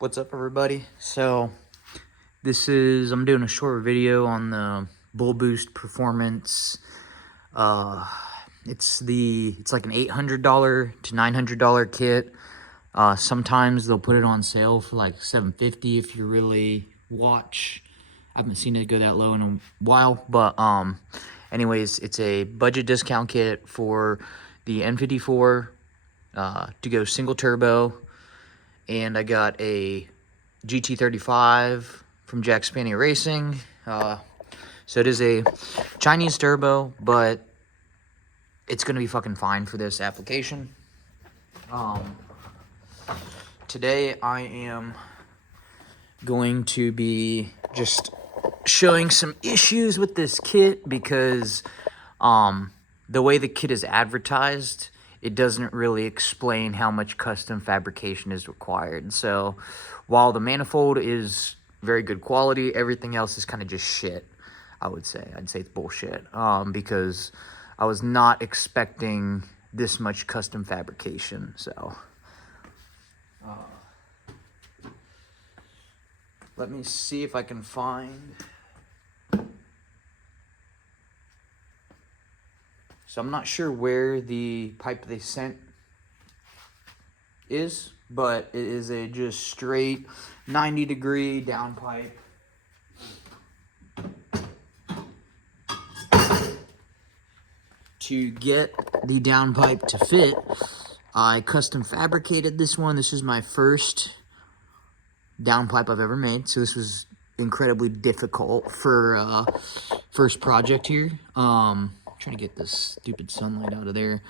What's up, everybody? So I'm doing a short video on the Bull Boost Performance. It's like an $800 to $900 kit. Sometimes they'll put it on sale for like $750 if you really watch. I haven't seen it go that low in a while, but anyways, it's a budget discount kit for the N54 to go single turbo. And I got a GT35 from Jack Spanier Racing. So it is a Chinese turbo, but it's going to be fucking fine for this application. Today I am going to be just showing some issues with this kit because the way the kit is advertised, it doesn't really explain how much custom fabrication is required. So while the manifold is very good quality, everything else is kind of just shit, I would say. I'd say it's bullshit because I was not expecting this much custom fabrication. So let me see if I can find... So I'm not sure where the pipe they sent is, but it is a just straight 90-degree down pipe. To get the down pipe to fit, I custom fabricated this one. This is my first down pipe I've ever made, so this was incredibly difficult for first project here. Trying to get this stupid sunlight out of there,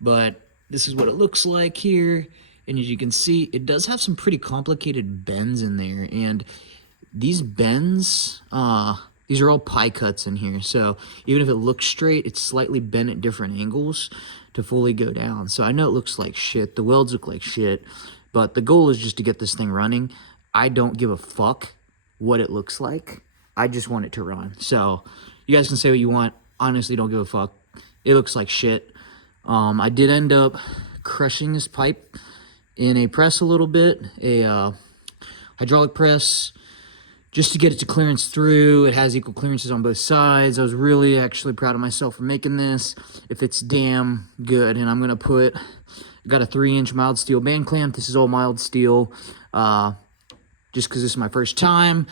but this is what it looks like here. And as you can see, it does have some pretty complicated bends in there, and these bends, these are all pie cuts in here, so even if it looks straight, it's slightly bent at different angles to fully go down. So I know it looks like shit, the welds look like shit, but the goal is just to get this thing running. I don't give a fuck what it looks like, I just want it to run. So you guys can say what you want. Honestly, don't give a fuck. It looks like shit. I did end up crushing this pipe in a press a little bit, a hydraulic press, just to get it to clearance through. It has equal clearances on both sides. I was really actually proud of myself for making this. If it's damn good. And I'm gonna put, I got a 3-inch mild steel band clamp. This is all mild steel, just because this is my first time.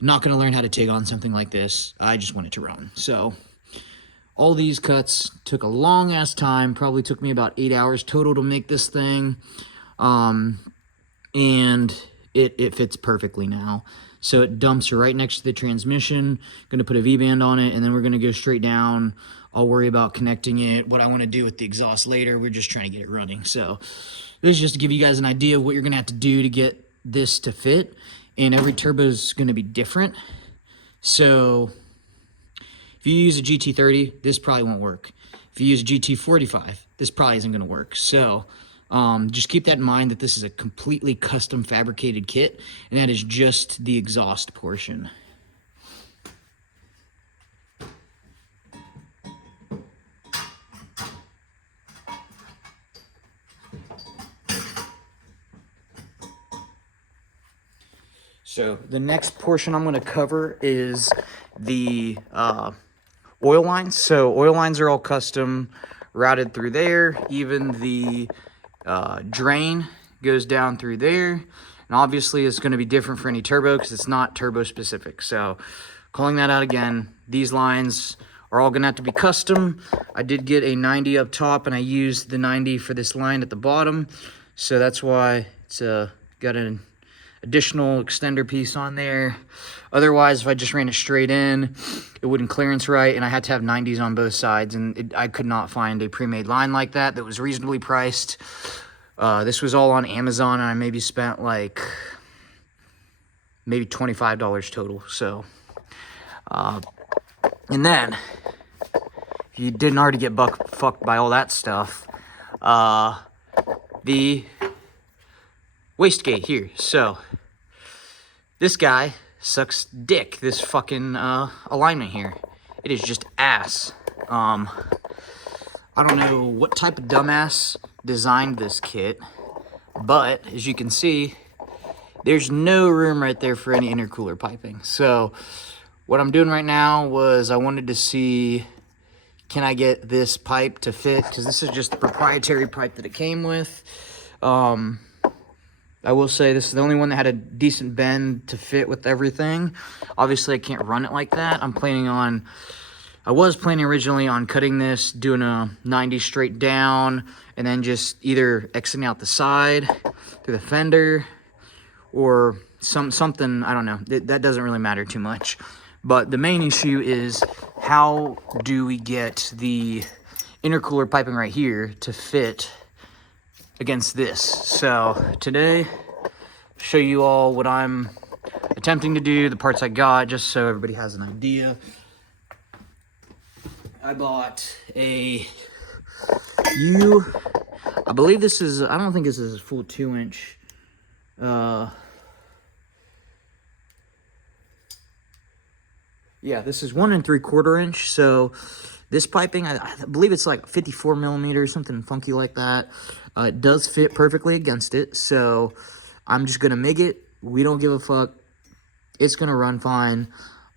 I'm not going to learn how to TIG on something like this. I just want it to run. So all these cuts took a long ass time. Probably took me about 8 hours total to make this thing. And it fits perfectly now. So it dumps right next to the transmission. Going to put a V-band on it, and then we're going to go straight down. I'll worry about connecting it, what I want to do with the exhaust later. We're just trying to get it running. So this is just to give you guys an idea of what you're going to have to do to get this to fit. And every turbo is going to be different. So if you use a GT30, this probably won't work. If you use a GT45, this probably isn't going to work. So just keep that in mind, that this is a completely custom fabricated kit, and that is just the exhaust portion. So the next portion I'm going to cover is the oil lines. So oil lines are all custom routed through there. Even the drain goes down through there. And obviously it's going to be different for any turbo because it's not turbo specific. So calling that out again, these lines are all going to have to be custom. I did get a 90 up top, and I used the 90 for this line at the bottom. So that's why it's got an additional extender piece on there. Otherwise, if I just ran it straight in, it wouldn't clearance right, and I had to have 90s on both sides, and I could not find a pre-made line like that was reasonably priced. This was all on Amazon, and I maybe spent like maybe $25 total. So and then if you didn't already get fucked by all that stuff, the wastegate here. So this guy sucks dick, this fucking alignment here. It is just ass. I don't know what type of dumbass designed this kit, but as you can see, there's no room right there for any intercooler piping. So what I'm doing right now was I wanted to see, can I get this pipe to fit? Because this is just the proprietary pipe that it came with. I will say this is the only one that had a decent bend to fit with everything. Obviously, I can't run it like that. I was planning originally on cutting this, doing a 90 straight down, and then just either exiting out the side through the fender, or something, I don't know. That doesn't really matter too much. But the main issue is, how do we get the intercooler piping right here to fit against this? So today, show you all what I'm attempting to do, the parts I got, just so everybody has an idea. I bought I believe this is, I don't think this is a full 2-inch. Yeah, this is 1 3/4 inch. So this piping, I believe it's like 54 millimeters, something funky like that. It does fit perfectly against it. So I'm just gonna make it. We don't give a fuck. It's gonna run fine.